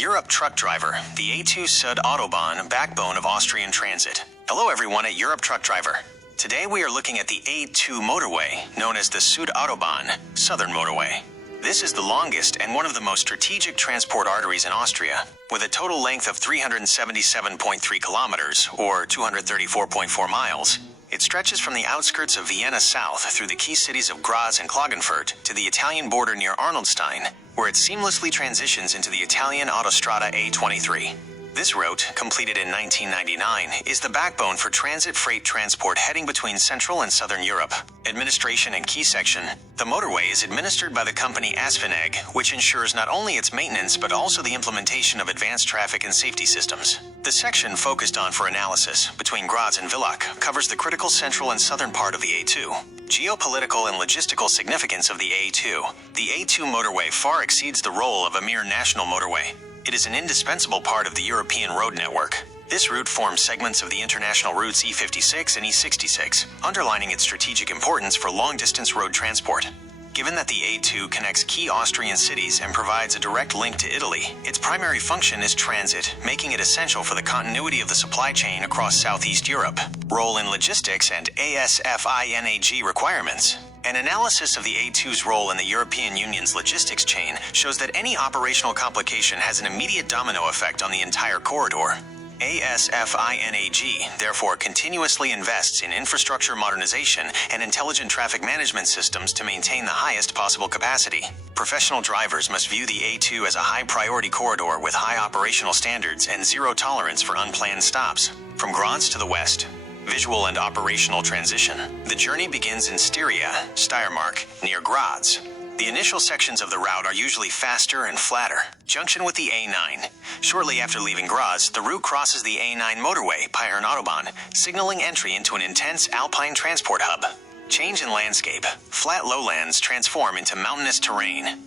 Europe truck driver, the A2 Süd Autobahn, backbone of Austrian transit. Hello everyone at Europe Truck Driver. Today we are looking at the A2 motorway, known as the Süd Autobahn, Southern Motorway. This is the longest and one of the most strategic transport arteries in Austria, with a total length of 377.3 kilometers, or 234.4 miles. It stretches from the outskirts of Vienna south through the key cities of Graz and Klagenfurt to the Italian border near Arnoldstein, where it seamlessly transitions into the Italian Autostrada A23. This route, completed in 1999, is the backbone for transit freight transport heading between Central and Southern Europe. Administration and key section. The motorway is administered by the company ASFINAG, which ensures not only its maintenance but also the implementation of advanced traffic and safety systems. The section focused on for analysis, between Graz and Villach, covers the critical central and southern part of the A2. Geopolitical and logistical significance of the A2. The A2 motorway far exceeds the role of a mere national motorway. It is an indispensable part of the European road network. This route forms segments of the international routes E56 and E66, underlining its strategic importance for long-distance road transport. Given that the A2 connects key Austrian cities and provides a direct link to Italy, its primary function is transit, making it essential for the continuity of the supply chain across Southeast Europe. Role in logistics and ASFINAG requirements. An analysis of the A2's role in the European Union's logistics chain shows that any operational complication has an immediate domino effect on the entire corridor. ASFINAG, therefore, continuously invests in infrastructure modernization and intelligent traffic management systems to maintain the highest possible capacity. Professional drivers must view the A2 as a high-priority corridor with high operational standards and zero tolerance for unplanned stops. From Graz to the west. Visual and operational transition. The journey begins in Styria, Steiermark, near Graz. The initial sections of the route are usually faster and flatter. Junction with the A9. Shortly after leaving Graz, the route crosses the A9 motorway, Pyern Autobahn, signaling entry into an intense alpine transport hub. Change in landscape. Flat lowlands transform into mountainous terrain.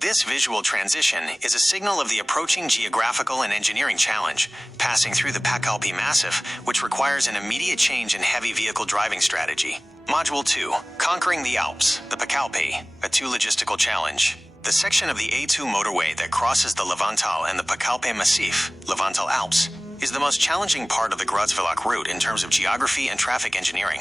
This visual transition is a signal of the approaching geographical and engineering challenge, passing through the Packalpe Massif, which requires an immediate change in heavy vehicle driving strategy. Module 2. Conquering the Alps, the Packalpe, a two logistical challenge. The section of the A2 motorway that crosses the Levantal and the Packalpe Massif, Levantal Alps, is the most challenging part of the Graz-Villach route in terms of geography and traffic engineering.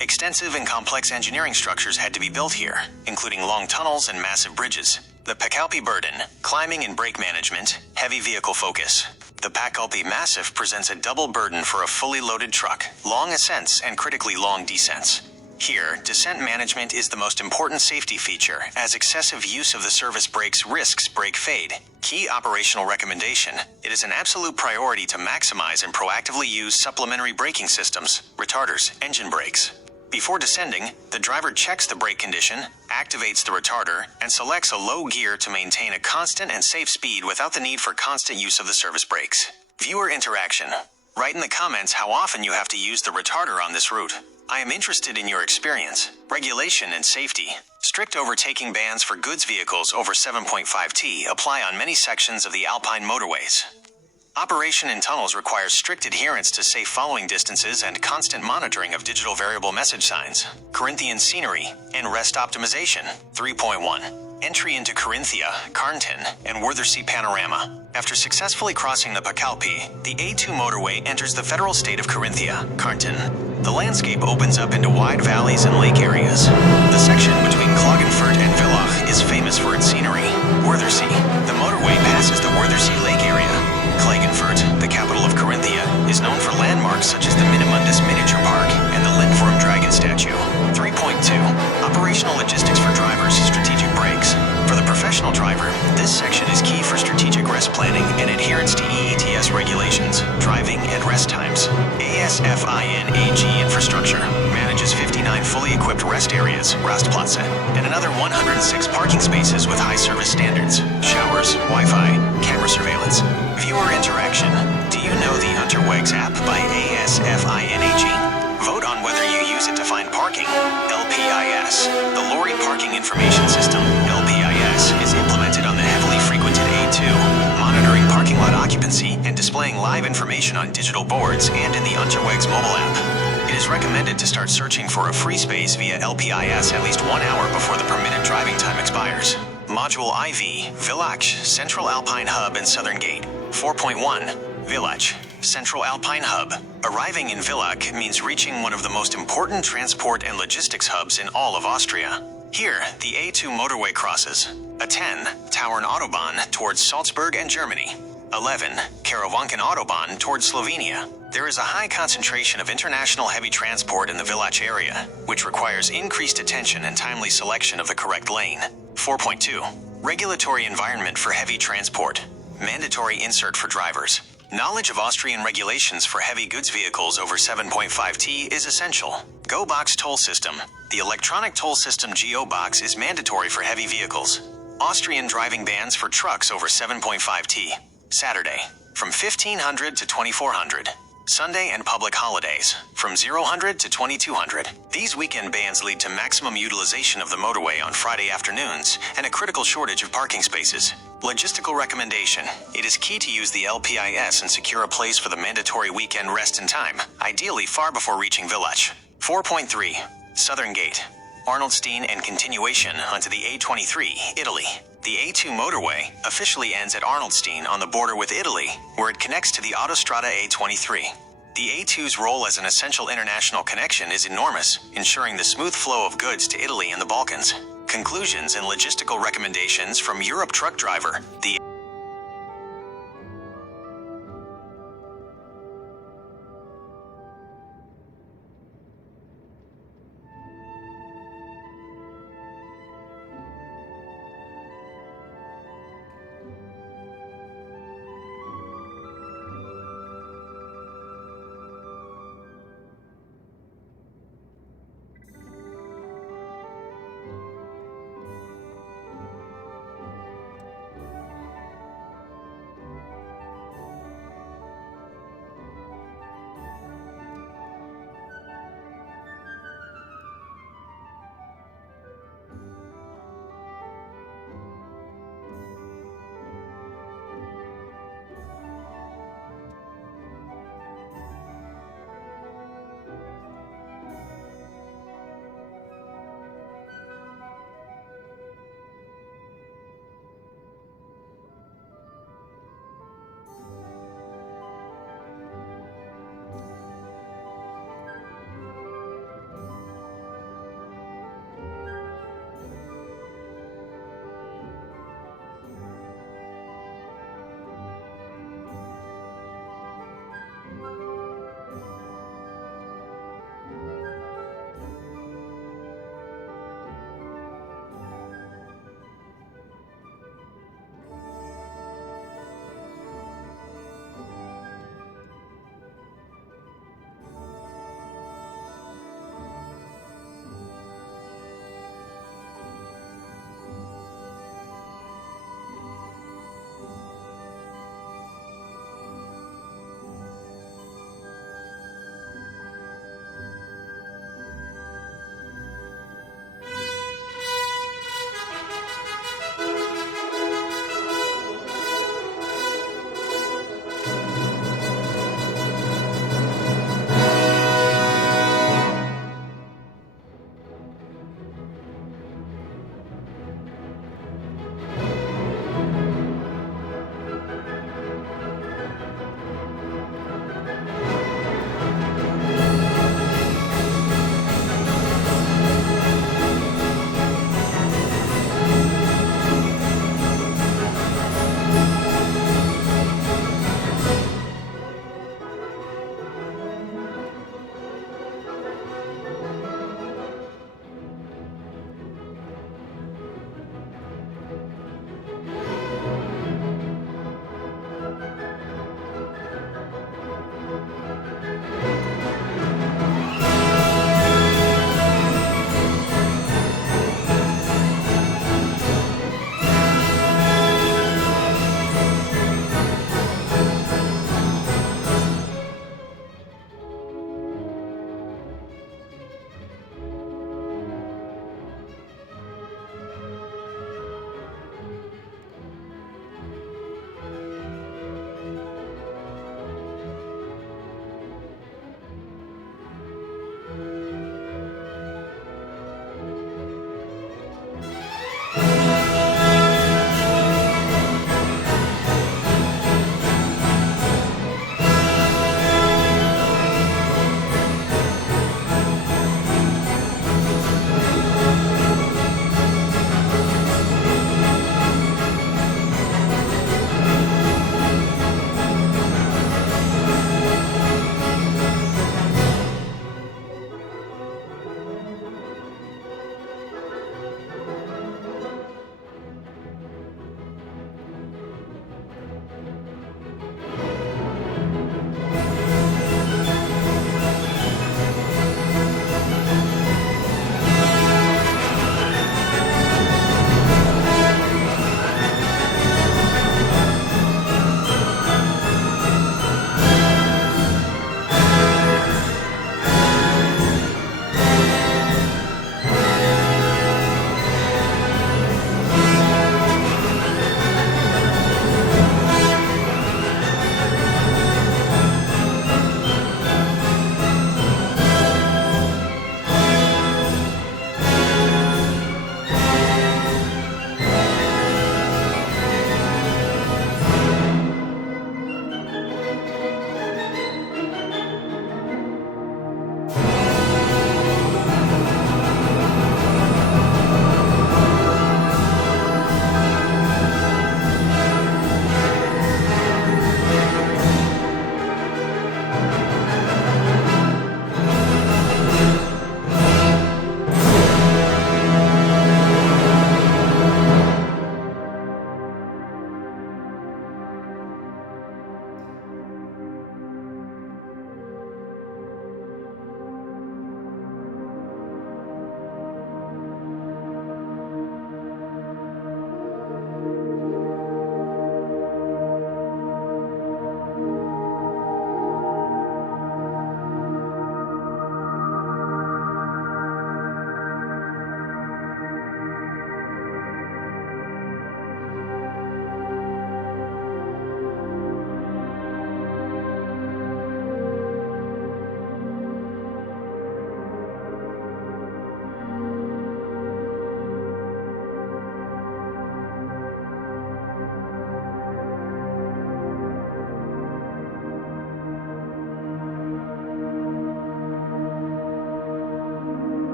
Extensive and complex engineering structures had to be built here, including long tunnels and massive bridges. The Packalpe burden, climbing and brake management, heavy vehicle focus. The Packalpe Massif presents a double burden for a fully loaded truck, long ascents and critically long descents. Here, descent management is the most important safety feature, as excessive use of the service brakes risks brake fade. Key operational recommendation: it is an absolute priority to maximize and proactively use supplementary braking systems, retarders, engine brakes. Before descending, the driver checks the brake condition, activates the retarder, and selects a low gear to maintain a constant and safe speed without the need for constant use of the service brakes. Viewer interaction. Write in the comments how often you have to use the retarder on this route. I am interested in your experience. Regulation and safety. Strict overtaking bans for goods vehicles over 7.5 T apply on many sections of the Alpine motorways. Operation in tunnels requires strict adherence to safe following distances and constant monitoring of digital variable message signs. Corinthian scenery and rest optimization. 3.1. Entry into Carinthia, Carnton, and Wörthersee panorama. After successfully crossing the Packalpe, the A2 motorway enters the federal state of Carinthia, Carnton. The landscape opens up into wide valleys and lake areas. The section between Klagenfurt and Villach is famous for its scenery. Wörthersee. The motorway passes the Wörthersee lake area. Klagenfurt, the capital of Carinthia, is known for landmarks such as the Minimundus Miniature Park and the Lindwurm Dragon Statue. 3.2. Operational logistics for drivers, strategic brakes. For the professional driver, this section is key for strategic rest planning and adherence to EETS regulations, driving and rest times. ASFINAG infrastructure manages 59 fully equipped rest areas, Rastplätze, and another 106 parking spaces with high service standards, showers, Wi-Fi, camera surveillance. Viewer interaction. Do you know the Unterwegs app by ASFINAG? Vote on whether you use it to find parking. LPIS. The Lorry Parking Information System, LPIS, is implemented on the heavily frequented A2, monitoring parking lot occupancy and displaying live information on digital boards and in the Unterwegs mobile app. It is recommended to start searching for a free space via LPIS at least 1 hour before the permitted driving time expires. Module IV, Villach, Central Alpine Hub and Southern Gate. 4.1. Villach, Central Alpine Hub. Arriving in Villach means reaching one of the most important transport and logistics hubs in all of Austria. Here, the A2 motorway crosses. A10, Tauern Autobahn towards Salzburg and Germany. 11, Karawanken Autobahn towards Slovenia. There is a high concentration of international heavy transport in the Villach area, which requires increased attention and timely selection of the correct lane. 4.2. Regulatory environment for heavy transport. Mandatory insert for drivers. Knowledge of Austrian regulations for heavy goods vehicles over 7.5 T is essential. Go Box toll system. The electronic toll system GO Box is mandatory for heavy vehicles. Austrian driving bans for trucks over 7.5 T. Saturday, from 1500 to 2400. Sunday and public holidays, from 0 to 2200. These weekend bans lead to maximum utilization of the motorway on Friday afternoons and a critical shortage of parking spaces. Logistical recommendation. It is key to use the LPIS and secure a place for the mandatory weekend rest and time, ideally far before reaching Villach. 4.3. Southern Gate. Arnoldstein and continuation onto the A23, Italy. The A2 motorway officially ends at Arnoldstein on the border with Italy, where it connects to the Autostrada A23. The A2's role as an essential international connection is enormous, ensuring the smooth flow of goods to Italy and the Balkans. Conclusions and logistical recommendations from Europe truck driver. The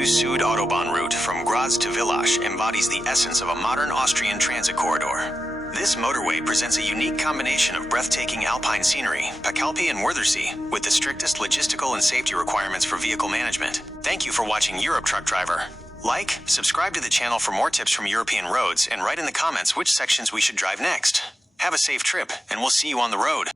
A2 Süd Autobahn route from Graz to Villach embodies the essence of a modern Austrian transit corridor. This motorway presents a unique combination of breathtaking alpine scenery, Packalpe and Wörthersee, with the strictest logistical and safety requirements for vehicle management. Thank you for watching Europe Truck Driver. Like, subscribe to the channel for more tips from European roads, and write in the comments which sections we should drive next. Have a safe trip, and we'll see you on the road.